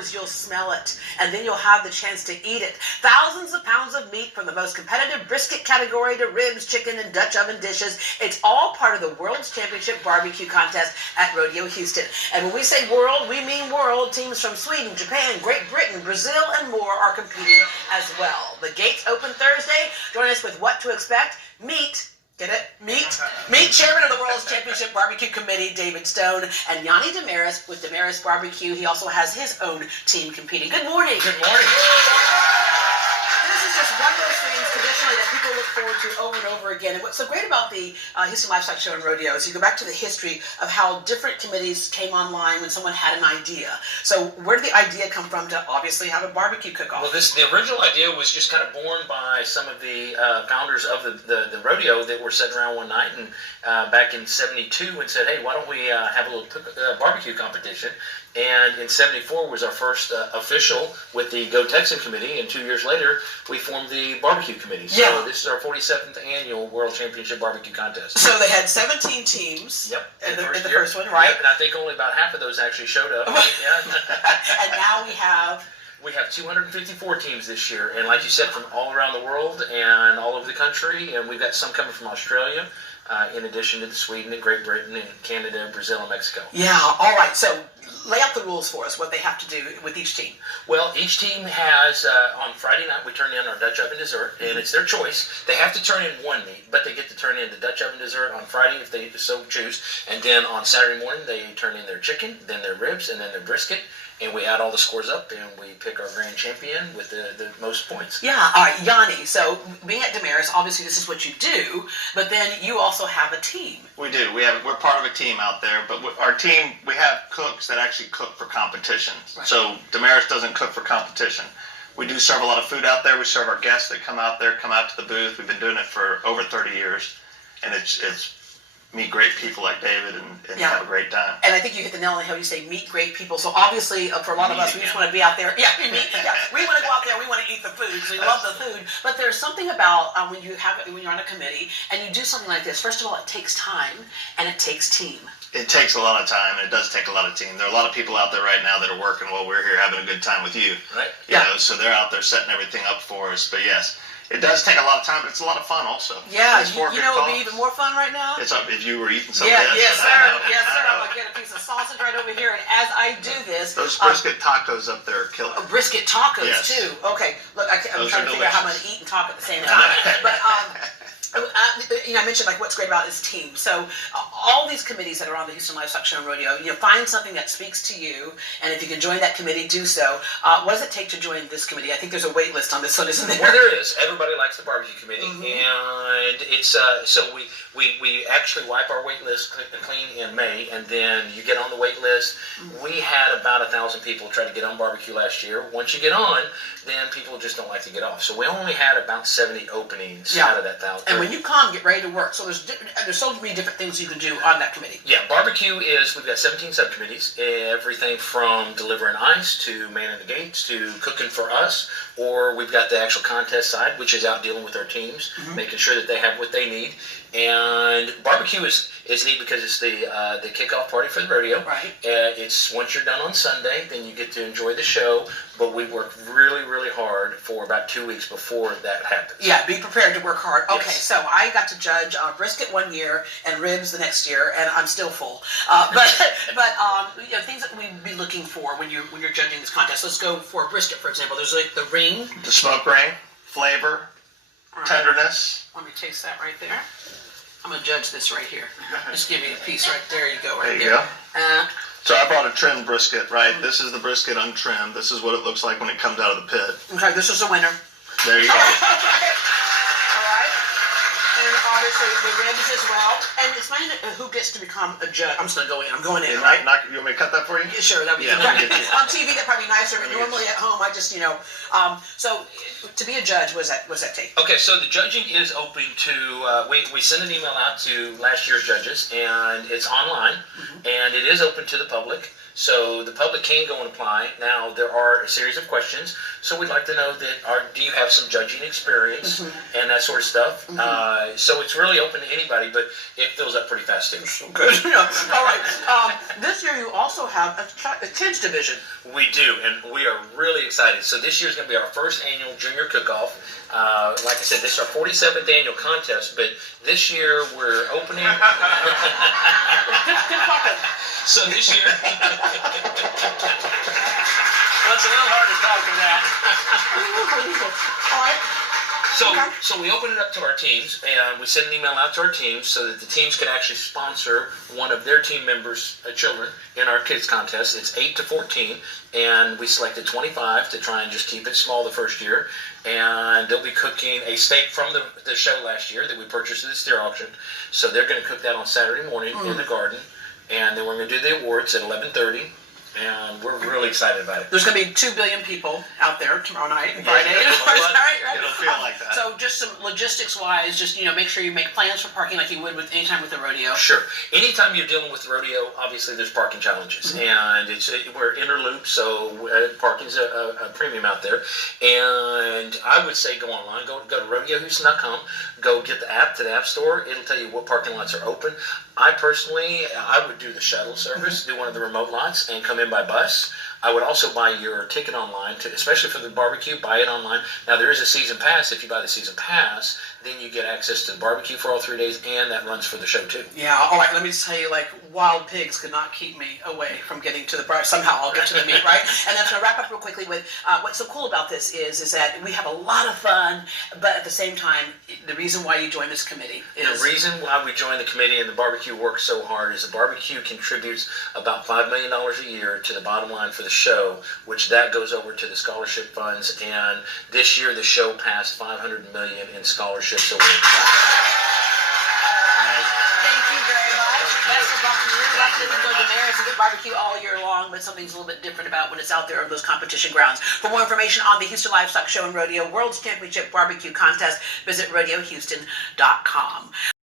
hours, you'll smell it, and then you'll have the chance to eat it. Thousands of pounds of meat from the most competitive brisket category to ribs, chicken, and Dutch oven dishes. It's all part of the World's Championship Barbecue Contest at Rodeo Houston. And when we say world, we mean world. Teams from Sweden, Japan, Great Britain, Brazil, and more are competing as well. The gates open Thursday. Join us with what to expect. Meet Chairman of the World's Championship Barbecue Committee, David Stone, and Yanni Demeris with Demeris Barbecue. He also has his own team competing. Good morning. Good morning. This is just one of those things traditionally that people look forward to over and over again. And what's so great about the Houston Livestock Show and Rodeo is you go back to the history of how different committees came online when someone had an idea. So where did the idea come from to obviously have a barbecue cook-off? Well, the original idea was just kind of born by some of the founders of the rodeo that were sitting around one night and back in '72 and said, hey, why don't we have a little barbecue competition? And in '74 was our first official with the Go Texan Committee, and 2 years later we formed the Barbecue Committee. So Yeah. This is our 47th annual World Championship Barbecue Contest. So they had 17 teams. Yep. In the first one, right? Yep, and I think only about half of those actually showed up. Yeah. And now we have... We have 254 teams this year, and like you said, from all around the world and all over the country, and we've got some coming from Australia, in addition to Sweden and Great Britain and Canada, Brazil, and Mexico. Yeah, all right. So lay out the rules for us, what they have to do with each team. Well, each team has, on Friday night, we turn in our Dutch oven dessert, and it's their choice. They have to turn in one meat, but they get to turn in the Dutch oven dessert on Friday if they so choose, and then on Saturday morning, they turn in their chicken, then their ribs, and then their brisket. And we add all the scores up, and we pick our grand champion with the most points. Yeah, all right, Yanni. So being at Demeris, obviously this is what you do, but then you also have a team. We do. We're part of a team out there, but our team, we have cooks that actually cook for competition. Right. So Demeris doesn't cook for competition. We do serve a lot of food out there. We serve our guests that come out there, come out to the booth. We've been doing it for over 30 years, and it's meet great people like David and Yeah. have a great time. And I think you hit the nail on the head. You say meet great people. So obviously, for a lot of us, we just want to be out there. Yeah, we want to go out there. We want to eat the food because we love the food. But there's something about when you're on a committee and you do something like this. First of all, it takes time and it takes team. It takes a lot of time, and it does take a lot of team. There are a lot of people out there right now that are working while we're here having a good time with you. Right. You know, so they're out there setting everything up for us. But yes, it does take a lot of time, but it's a lot of fun also. Yeah, It's you know good what would be cause. even more fun right now? It's up if you were eating some Yeah, of this. yes, sir. I know. Yes, sir. I I'm know. going to get a piece of sausage right over here. And as I do this... Those brisket tacos up there are killer. Brisket tacos, Yes. too. Okay, look, I'm Those trying to are figure out how I'm going delicious. to eat and talk at the same time. But, I mentioned like what's great about this team. So all these committees that are on the Houston Livestock Show and Rodeo, find something that speaks to you, and if you can join that committee, do so. What does it take to join this committee? I think there's a wait list on this one, isn't there? Well, there is. Everybody likes the barbecue committee, and it's so we actually wipe our wait list clean in May, and then you get on the wait list. We had about 1,000 people try to get on barbecue last year. Once you get on, then people just don't like to get off. So we only had about 70 openings out of that 1,000. And when you come, get ready to work. So there's so many different things you can do on that committee. Yeah, barbecue is, we've got 17 subcommittees, everything from delivering ice to manning the gates to cooking for us, or we've got the actual contest side, which is out dealing with our teams, making sure that they have what they need. And barbecue is neat because it's the kickoff party for the rodeo. Right. It's once you're done on Sunday, then you get to enjoy the show, but we work really, really hard for about 2 weeks before that happens. Yeah, be prepared to work hard. Okay, Yes. so I got to judge brisket one year and ribs the next year, and I'm still full. But things that we'd be looking for when you're judging this contest. Let's go for brisket, for example. There's like the ring. The smoke ring, flavor, All right. tenderness. Let me taste that right there. I'm gonna judge this right here. Just give me a piece right there. You go. Right There you there. go. So I brought a trimmed brisket, right? This is the brisket untrimmed. This is what it looks like when it comes out of the pit. Okay, this is a winner. There you go. All right. And obviously the ribs as well. And explain who gets to become a judge. I'm just gonna go in. I'm going in, You right? want me to cut that for you? Yeah, sure, that'd be Yeah, good. let me get you. On TV, that'd probably be nicer. But Let me get normally you. at home, I just, So to be a judge, what does that take? Okay, so the judging is open to, we send an email out to last year's judges, and it's online, and it is open to the public. So the public can go and apply. Now, there are a series of questions. So we'd like to know do you have some judging experience and that sort of stuff. So it's really open to anybody, but it fills up pretty fast too. Good. All right. This year you also have a kids division. We do, and we are really excited. So this year is going to be our first annual junior cook-off. Like I said, this is our 47th annual contest, but this year we're opening. So this year, well, it's a little hard to talk to that. All right. So we open it up to our teams, and we send an email out to our teams so that the teams can actually sponsor one of their team members' children in our kids contest. It's 8 to 14, and we selected 25 to try and just keep it small the first year. And they'll be cooking a steak from the show last year that we purchased at the steer auction. So they're going to cook that on Saturday morning in the garden, and then we're going to do the awards at 11:30. And we're really excited about it. There's going to be 2 billion people out there tomorrow night and Friday. Right? It'll feel like that. So just some logistics-wise, just make sure you make plans for parking like you would with any time with the rodeo. Sure. Anytime you're dealing with the rodeo, obviously there's parking challenges, and we're interloop, so parking's a premium out there. And I would say go online, go to rodeohouston.com, go get the app to the App Store. It'll tell you what parking lots are open. I would do the shuttle service, do one of the remote lots, and come in by bus. I would also buy your ticket online, especially for the barbecue, buy it online. Now, there is a season pass. If you buy the season pass, then you get access to the barbecue for all 3 days, and that runs for the show, too. Yeah, all right, let me just tell you, wild pigs could not keep me away from getting to the bar. Somehow I'll get to the meat, right? And then to wrap up real quickly with what's so cool about this is that we have a lot of fun, but at the same time, the reason why you joined this committee is... The reason why we joined the committee and the barbecue works so hard is the barbecue contributes about $5 million a year to the bottom line for the show, which that goes over to the scholarship funds, and this year the show passed $500 million in scholarships awards. Thank you very much. Best of luck to you. Like to go to Demeris and get barbecue all year long, but something's a little bit different about when it's out there on those competition grounds. For more information on the Houston Livestock Show and Rodeo World's Championship Barbecue Contest, visit rodeohouston.com.